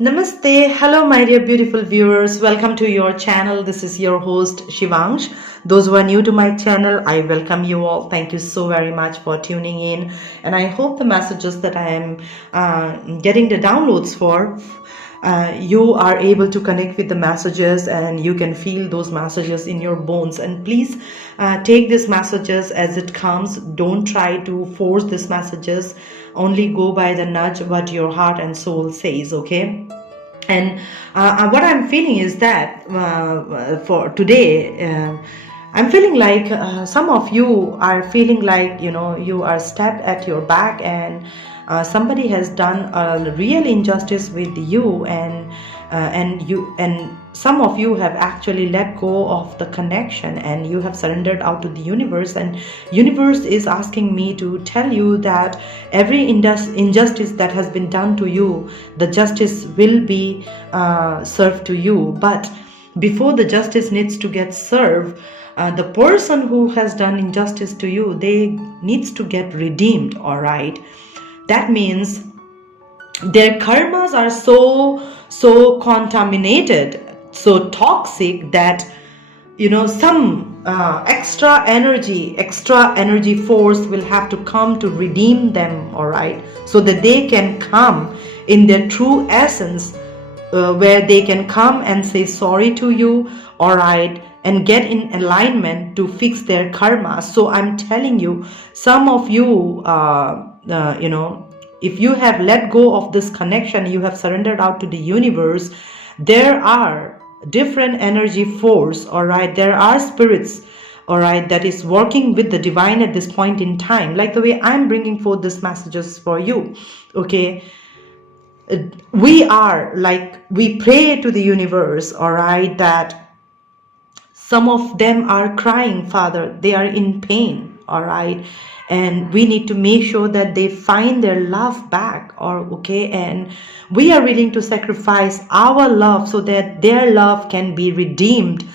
Namaste. Hello, my dear beautiful viewers. Welcome to your channel. This is your host, Shivangsh. Those who are new to my channel, I welcome you all. Thank you so very much for tuning in. And I hope the messages that I am getting the downloads for, you are able to connect with the messages and you can feel those messages in your bones. And please take these messages as it comes. Don't try to force these messages. Only go by the nudge what your heart and soul says, okay? And what I'm feeling is that for today, I'm feeling like some of you are feeling like, you are stabbed at your back and somebody has done a real injustice with you, and some of you have actually let go of the connection and you have surrendered out to the universe, and universe is asking me to tell you that every injustice that has been done to you, the justice will be served to you. But before the justice needs to get served, the person who has done injustice to you, they needs to get redeemed. All right, that means their karmas are so contaminated, so toxic that some extra energy force will have to come to redeem them. All right, so that they can come in their true essence, where they can come and say sorry to you, all right, and get in alignment to fix their karma. So I'm telling you, some of you, if you have let go of this connection, you have surrendered out to the universe, there are different energy force, all right, there are spirits, all right, that is working with the divine at this point in time, like the way I'm bringing forth these messages for you, okay? We pray to the universe, all right, that some of them are crying, Father, they are in pain, all right, and we need to make sure that they find their love back, or okay, and we are willing to sacrifice our love so that their love can be redeemed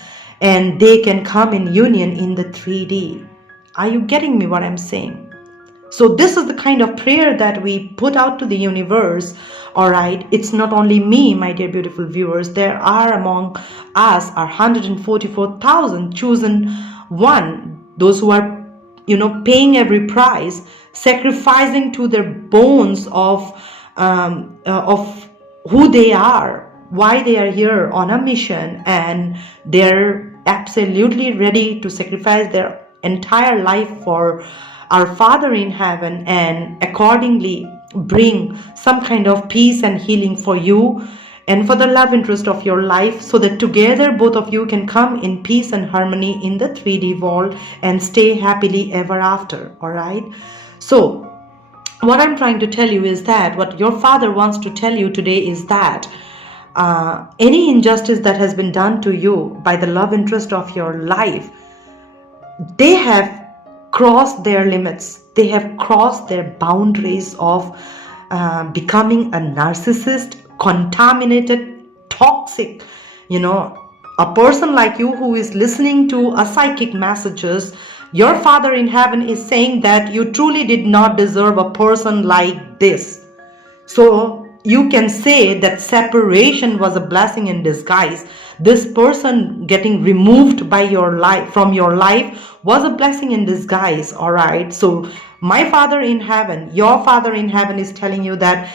and they can come in union in the 3D. Are you getting me what I'm saying? So this is the kind of prayer that we put out to the universe, all right? It's not only me, my dear beautiful viewers. There are among us are 144,000 chosen one, those who are, paying every price, sacrificing to their bones of who they are, why they are here on a mission, and they're absolutely ready to sacrifice their entire life for our Father in heaven and accordingly bring some kind of peace and healing for you and for the love interest of your life, so that together both of you can come in peace and harmony in the 3D world and stay happily ever after. All right, so what I'm trying to tell you is that what your Father wants to tell you today is that any injustice that has been done to you by the love interest of your life, they have crossed their limits, they have crossed their boundaries of becoming a narcissist, contaminated, toxic, a person like you who is listening to a psychic messages. Your Father in heaven is saying that you truly did not deserve a person like this. So you can say that separation was a blessing in disguise. This person getting removed by your life, from your life, was a blessing in disguise. All right, so my Father in heaven, your Father in heaven is telling you that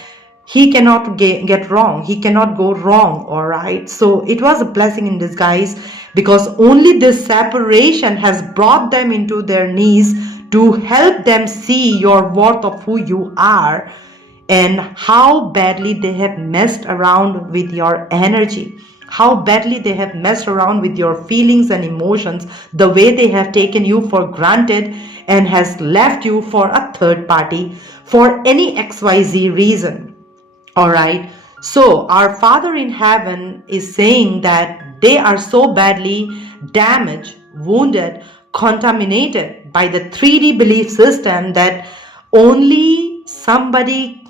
he cannot get wrong, he cannot go wrong. All right, so it was a blessing in disguise, because only this separation has brought them into their knees to help them see your worth of who you are and how badly they have messed around with your energy, how badly they have messed around with your feelings and emotions, the way they have taken you for granted and has left you for a third party for any XYZ reason. All right, so our Father in heaven is saying that they are so badly damaged, wounded, contaminated by the 3D belief system that only somebody,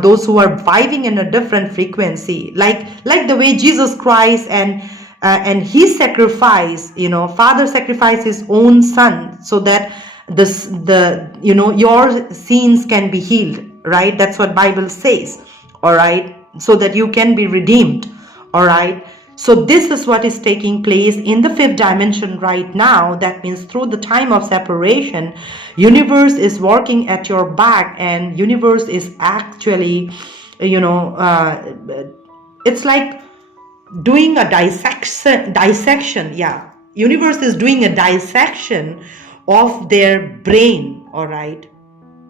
those who are vibing in a different frequency, like the way Jesus Christ and he sacrificed, Father sacrificed his own son so that your sins can be healed, right? That's what Bible says. All right, so that you can be redeemed. All right. So this is what is taking place in the fifth dimension right now. That means through the time of separation, universe is working at your back, and universe is actually, it's like doing a dissection. Yeah, universe is doing a dissection of their brain. All right,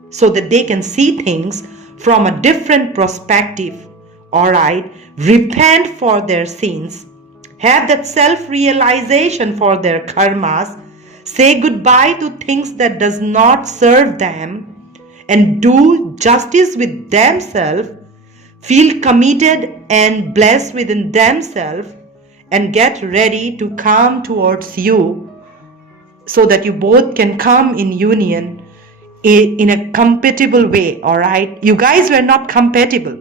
so that they can see things from a different perspective. All right, repent for their sins, have that self-realization for their karmas, say goodbye to things that does not serve them, and do justice with themselves, feel committed and blessed within themselves, and get ready to come towards you, so that you both can come in union in a compatible way. All right, you guys were not compatible.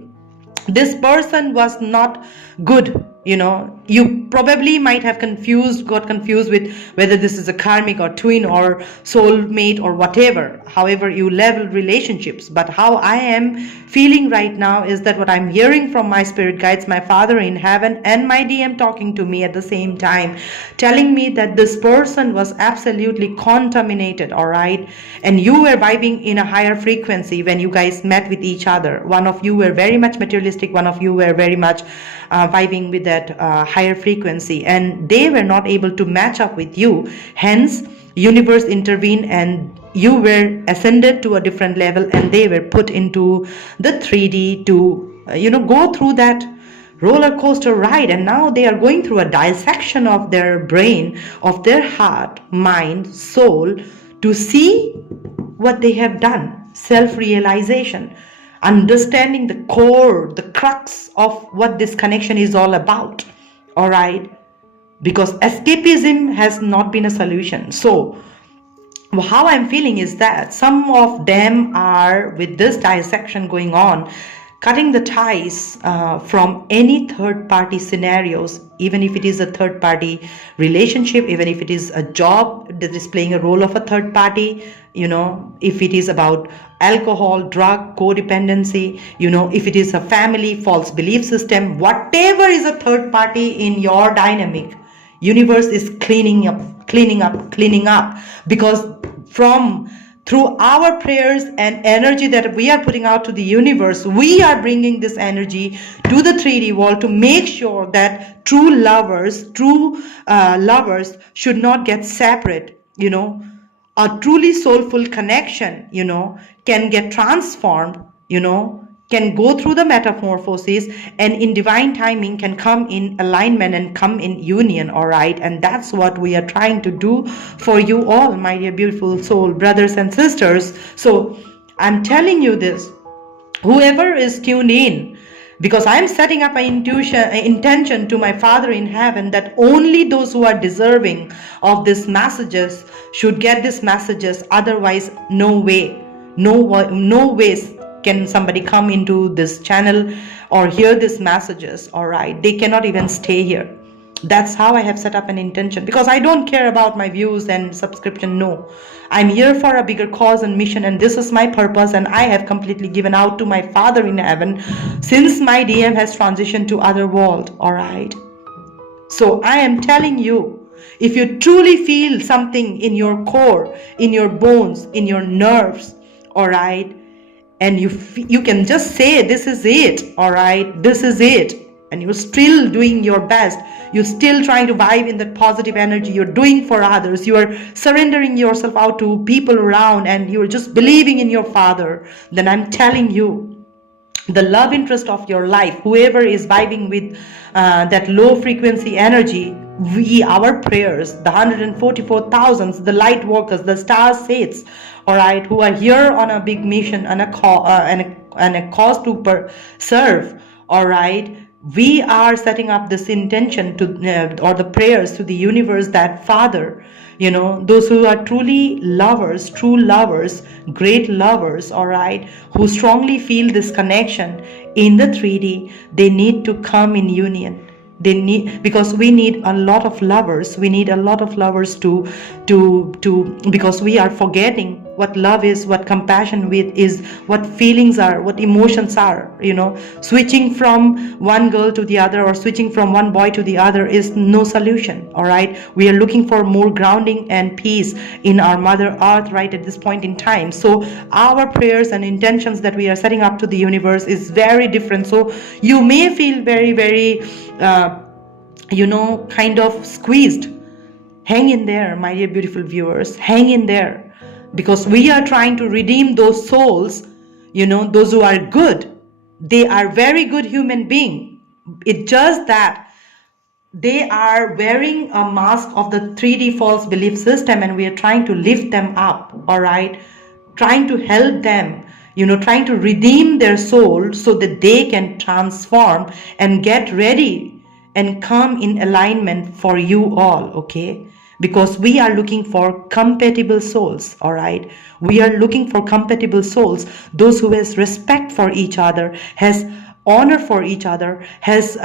This person was not good. You probably might have got confused with whether this is a karmic or twin or soulmate or whatever, however you level relationships. But how I am feeling right now is that what I'm hearing from my spirit guides, my Father in heaven, and my DM talking to me at the same time, telling me that this person was absolutely contaminated. All right, and you were vibing in a higher frequency when you guys met with each other. One of you were very much materialistic, one of you were very much vibing with that higher frequency, and they were not able to match up with you. Hence, universe intervened, and you were ascended to a different level, and they were put into the 3D to go through that roller coaster ride. And now they are going through a dissection of their brain, of their heart, mind, soul, to see what they have done. Self-realization, understanding the core, the crux of what this connection is all about. All right, because escapism has not been a solution. So how I'm feeling is that some of them are, with this dissection going on, cutting the ties from any third party scenarios, even if it is a third party relationship, even if it is a job that is playing a role of a third party, if it is about alcohol, drug, codependency, if it is a family, false belief system, whatever is a third party in your dynamic, universe is cleaning up, because through our prayers and energy that we are putting out to the universe, we are bringing this energy to the 3D world to make sure that true lovers should not get separate. A truly soulful connection, can get transformed, can go through the metamorphosis, and in divine timing can come in alignment and come in union. All right, and that's what we are trying to do for you all, my dear beautiful soul brothers and sisters. So I'm telling you this, whoever is tuned in, because I'm setting up an intention to my Father in heaven that only those who are deserving of these messages should get these messages. Otherwise, no ways can somebody come into this channel or hear these messages. All right, they cannot even stay here. That's how I have set up an intention, because I don't care about my views and subscription. No, I'm here for a bigger cause and mission, and this is my purpose, and I have completely given out to my Father in heaven since my DM has transitioned to other world. All right, so I am telling you, if you truly feel something in your core, in your bones, in your nerves, all right, and you can just say, this is it. All right, this is it. And you're still doing your best, you're still trying to vibe in that positive energy, you're doing for others, you are surrendering yourself out to people around, and you're just believing in your Father, then I'm telling you, the love interest of your life, whoever is vibing with that low frequency energy, our prayers, the 144,000, the light workers, the star saints, all right, who are here on a big mission and a cause to serve, all right, we are setting up this intention to or the prayers to the universe that Father, those who are truly lovers, true lovers, great lovers, all right, who strongly feel this connection in the 3D, they need to come in union. They need, because we need a lot of lovers. We need a lot of lovers to because we are forgetting what love is, what compassion with is, what feelings are, what emotions are. Switching from one girl to the other or switching from one boy to the other is no solution. All right, we are looking for more grounding and peace in our mother earth right at this point in time. So our prayers and intentions that we are setting up to the universe is very different. So you may feel very, very kind of squeezed. Hang in there, my dear beautiful viewers, hang in there, because we are trying to redeem those souls, those who are good. They are very good human beings. It's just that they are wearing a mask of the 3D false belief system, and we are trying to lift them up, all right? Trying to help them, trying to redeem their soul so that they can transform and get ready and come in alignment for you all, okay? Because we are looking for compatible souls, all right? We are looking for compatible souls, those who has respect for each other, has honor for each other, has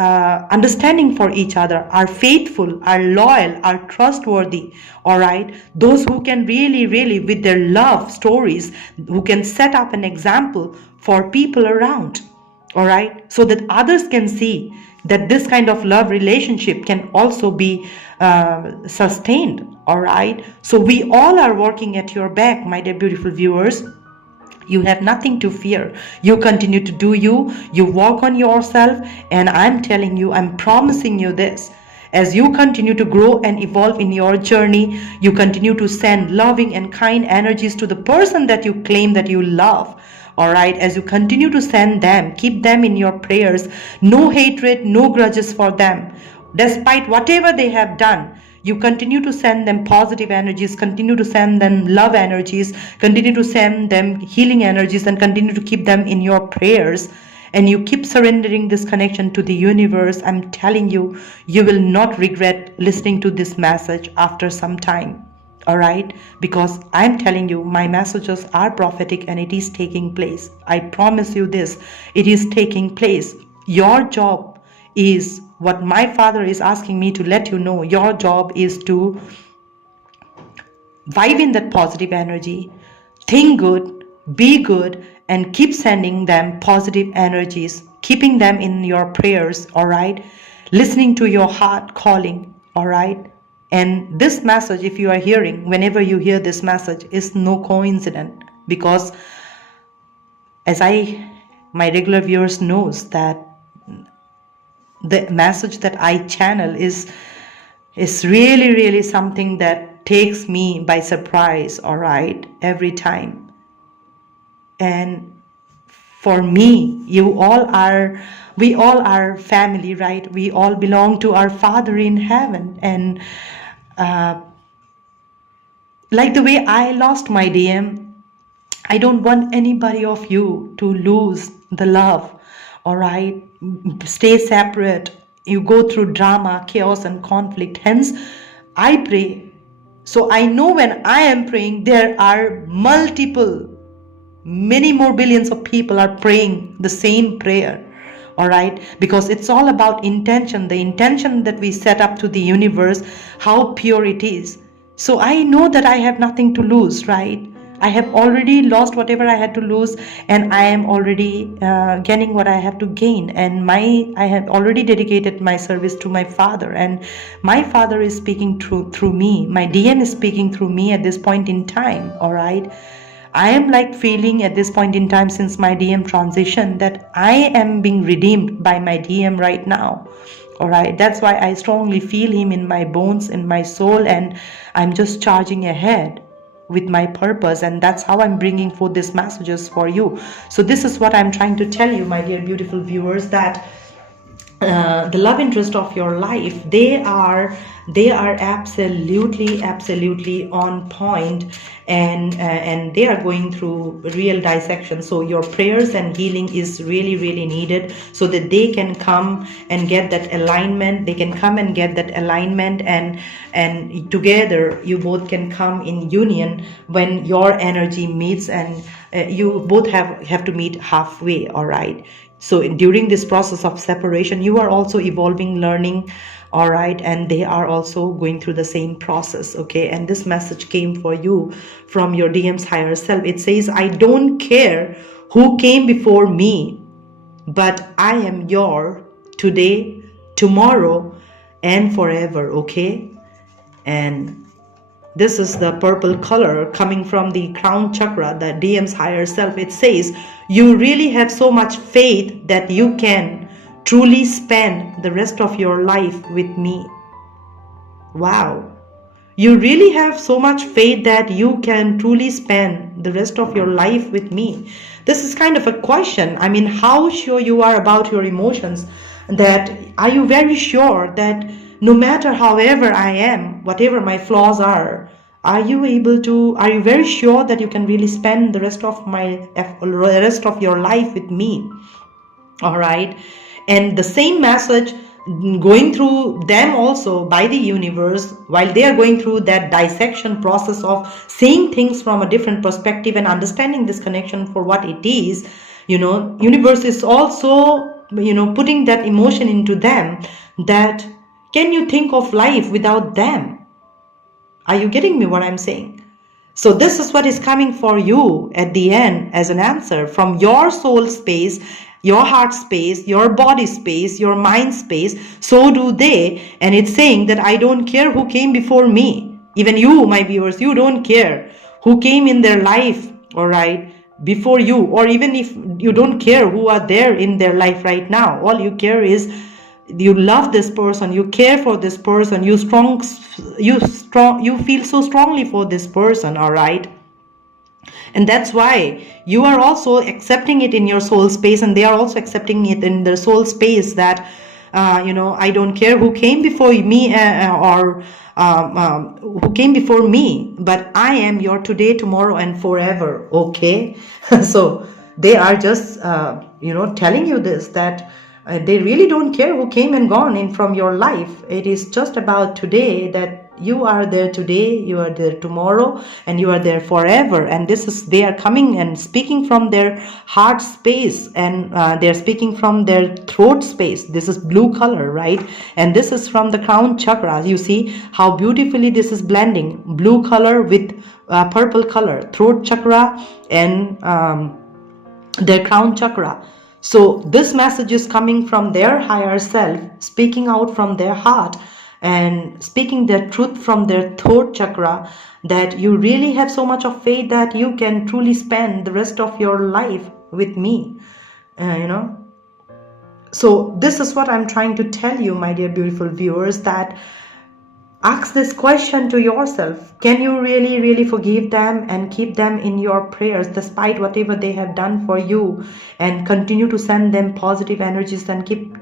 understanding for each other, are faithful, are loyal, are trustworthy, all right? Those who can really, really, with their love stories, who can set up an example for people around, all right? So that others can see that this kind of love relationship can also be sustained, all right? So we all are working at your back, my dear beautiful viewers. You have nothing to fear. You continue to do you. You work on yourself. And I'm telling you, I'm promising you this. As you continue to grow and evolve in your journey, you continue to send loving and kind energies to the person that you claim that you love. All right, as you continue to send them, keep them in your prayers. No hatred, no grudges for them. Despite whatever they have done, you continue to send them positive energies, continue to send them love energies, continue to send them healing energies, and continue to keep them in your prayers. And you keep surrendering this connection to the universe. I'm telling you, you will not regret listening to this message after some time. All right, because I'm telling you, my messages are prophetic and it is taking place. I promise you this, it is taking place. Your job is what my father is asking me to let you know. Your job is to vibe in that positive energy, think good, be good, and keep sending them positive energies, keeping them in your prayers, all right? Listening to your heart calling, all right? And this message, if you are hearing, whenever you hear this message, is no coincidence, because as my regular viewers knows that the message that I channel is really, really something that takes me by surprise, all right, every time. And for me, we all are family, right? We all belong to our Father in heaven. And like the way I lost my DM, I don't want anybody of you to lose the love, all right? Stay separate. You go through drama, chaos, and conflict. Hence, I pray. So I know when I am praying, there are many more billions of people are praying the same prayer, all right? Because it's all about intention, the intention that we set up to the universe, how pure it is. So I know that I have nothing to lose, right? I have already lost whatever I had to lose, and I am already gaining what I have to gain. And I have already dedicated my service to my Father, and my Father is speaking through me. My DM is speaking through me at this point in time, all right? I am like feeling at this point in time, since my DM transition, that I am being redeemed by my DM right now. All right, that's why I strongly feel him in my bones, in my soul, and I'm just charging ahead with my purpose, and that's how I'm bringing forth these messages for you. So this is what I'm trying to tell you, my dear beautiful viewers, that the love interest of your life, they are absolutely on point, and they are going through real dissection. So your prayers and healing is really needed, so that they can come and get that alignment. They can come and get that alignment, and together you both can come in union when your energy meets, and you both have to meet halfway, all right? So during this process of separation, you are also evolving, learning, all right, and they are also going through the same process, okay? And this message came for you from your DM's higher self. It says, I don't care who came before me, but I am your today, tomorrow, and forever, okay? And this is the purple color coming from the crown chakra, the DM's higher self. It says, you really have so much faith that you can truly spend the rest of your life with me. Wow. You really have so much faith that you can truly spend the rest of your life with me. This is kind of a question. I mean, how sure you are about your emotions? That are you very sure that no matter however I am, whatever my flaws are you very sure that you can really spend the rest of your life with me? All right. And the same message going through them also by the universe, while they are going through that dissection process of seeing things from a different perspective and understanding this connection for what it is, universe is also, putting that emotion into them, that can you think of life without them? Are you getting me what I'm saying? So this is what is coming for you at the end as an answer from your soul space, your heart space, your body space, your mind space. So do they. And it's saying that I don't care who came before me. Even you, my viewers, you don't care who came in their life, all right, before you. Or even if you don't care who are there in their life right now, all you care is you love this person, you care for this person, you feel so strongly for this person, all right? And that's why you are also accepting it in your soul space, and they are also accepting it in their soul space, that I don't care who came before me who came before me, but I am your today, tomorrow, and forever, okay? So they are just telling you this, that they really don't care who came and gone in from your life. It is just about today, that you are there today, you are there tomorrow, and you are there forever. And they are coming and speaking from their heart space, and they're speaking from their throat space. This is blue color, right? And this is from the crown chakra. You see how beautifully this is blending blue color with purple color, throat chakra and their crown chakra. So this message is coming from their higher self, speaking out from their heart and speaking their truth from their throat chakra, that you really have so much of faith that you can truly spend the rest of your life with me, So this is what I'm trying to tell you, my dear beautiful viewers, that ask this question to yourself. Can you really, really forgive them and keep them in your prayers despite whatever they have done for you, and continue to send them positive energies and keep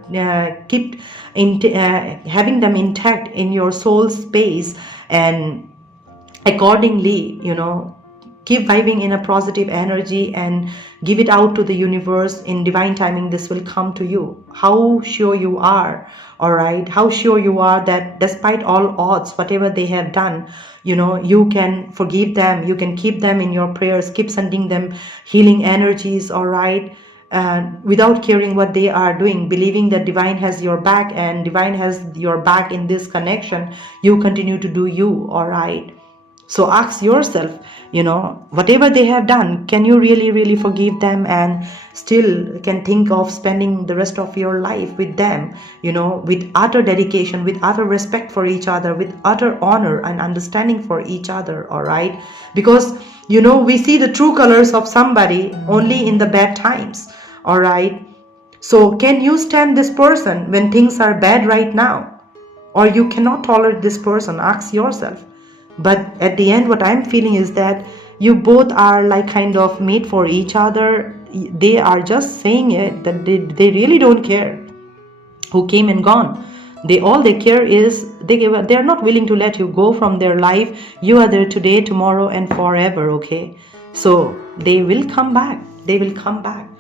having them intact in your soul space, and accordingly, keep vibing in a positive energy and give it out to the universe. In divine timing, this will come to you. How sure you are, all right? How sure you are that despite all odds, whatever they have done, you can forgive them, you can keep them in your prayers, keep sending them healing energies, all right? Without caring what they are doing, believing that divine has your back, and divine has your back in this connection. You continue to do you, all right? So ask yourself, whatever they have done, can you really, really forgive them and still can think of spending the rest of your life with them, with utter dedication, with utter respect for each other, with utter honor and understanding for each other, all right? Because, we see the true colors of somebody only in the bad times, all right? So can you stand this person when things are bad right now? Or you cannot tolerate this person? Ask yourself. But at the end, what I'm feeling is that you both are like kind of made for each other. They are just saying it, that they really don't care who came and gone. All they care is they are not willing to let you go from their life. You are there today, tomorrow, and forever, okay? So they will come back. They will come back.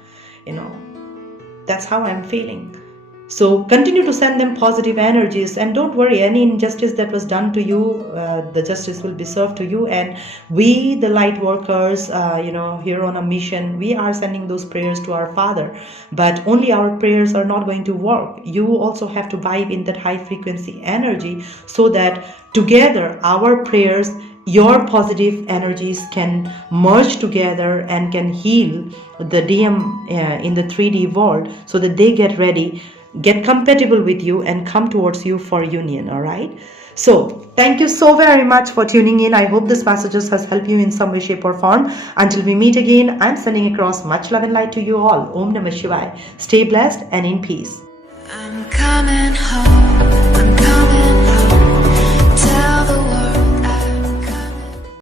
That's how I'm feeling. So continue to send them positive energies, and don't worry, any injustice that was done to you, the justice will be served to you. And we, the light workers, here on a mission, we are sending those prayers to our Father. But only our prayers are not going to work. You also have to vibe in that high frequency energy, so that together our prayers, your positive energies can merge together and can heal the DM in the 3D world, so that they get ready, get compatible with you, and come towards you for union. All right, so thank you so very much for tuning in. I hope this messages has helped you in some way, shape, or form. Until we meet again, I'm sending across much love and light to you all. Om Namah Shivaya. Stay blessed and in peace. I'm coming home.